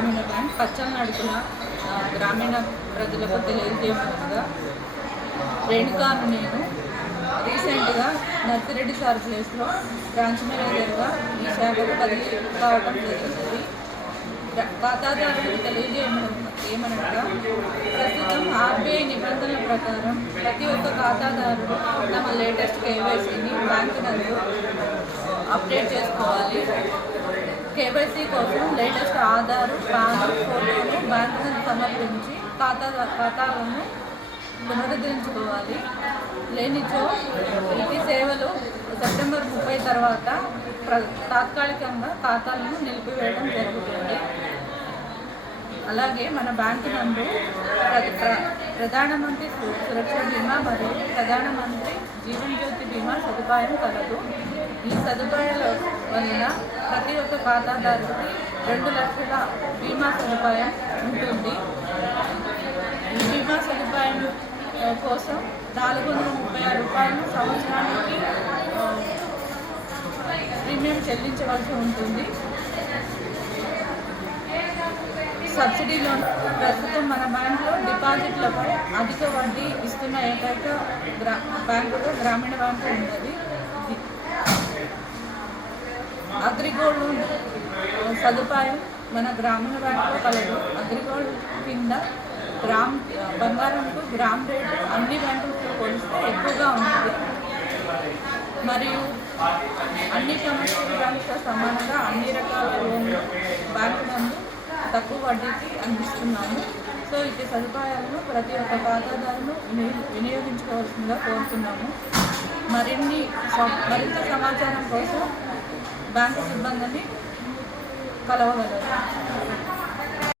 గ్రామీణ బ్యాంక్ పచ్చని నడుపున గ్రామీణ ప్రజలకు తెలియజేయకుండా రేణుకాను నేను రీసెంట్గా నర్సిరెడ్డి సార్ ప్లేస్లో బ్రాంచ్ మేనేజర్గా ఈ శాఖకు బదిలీ కావడం జరుగుతుంది ఖాతాదారులకు తెలియజేయడం ఏమనగా ప్రస్తుతం ఆర్బీఐ నిబంధనల ప్రకారం ప్రతి ఒక్క ఖాతాదారుడు తమ లేటెస్ట్ కేవైసీని బ్యాంకు నందు అప్డేట్ చేసుకోవాలి. కేవైసీ కోసం లేటెస్ట్ ఆధార్ పాన్ ఫోటోను బ్యాంకు సమర్పించి ఖాతా ఖాతాలను పునరుద్ధరించుకోవాలి. లేనిచో ఈ సేవలు సెప్టెంబర్ ముప్పై తర్వాత ప్ర తాత్కాలికంగా ఖాతాలను నిలిపివేయడం జరుగుతుంది. అలాగే మన బ్యాంకు నందు ప్ర- ప్ర- ప్రధానమంత్రి సురక్ష బీమా మరియు ప్రధానమంత్రి జీవన్ జ్యోతి బీమా సదుపాయం కలదు. ఈ సదుపాయాల వలన ప్రతి ఒక్క ఖాతాదారుకి రెండు లక్షల బీమా సదుపాయం ఉంటుంది. ఈ బీమా సదుపాయం కోసం నాలుగు వందల ముప్పై ఆరు రూపాయలు సంవత్సరానికి ప్రీమియం చెల్లించవలసి ఉంటుంది. సబ్సిడీ లోన్ ప్రస్తుతం మన బ్యాంకులో డిపాజిట్లపై అధిక వడ్డీ ఇస్తున్న ఏకైక గ్రా బ్యాంకులో గ్రామీణ బ్యాంకు ఉన్నది అగ్రిగోల్డ్ సదుపాయం మన గ్రామీణ బ్యాంకులో కలదు. అగ్రిగోల్డ్ కింద గ్రామ్ బంగారంకు గ్రామ్ రేటు అన్ని బ్యాంకులతో పోలిస్తే ఎక్కువగా ఉంటుంది. మరియు అన్ని కమర్షియల్ బ్యాంకులతో సమానంగా అన్ని రకాల లోన్లు బ్యాంకు నందు తక్కువ వడ్డీకి అందిస్తున్నాము. సో ఇది సదుపాయాలను ప్రతి ఒక్క ఖాతాదారును వినియోగించుకోవాల్సిందిగా కోరుతున్నాము. మరిన్ని మరింత సమాచారం కోసం బ్యాంకు సిబ్బందిని కలవగలరు.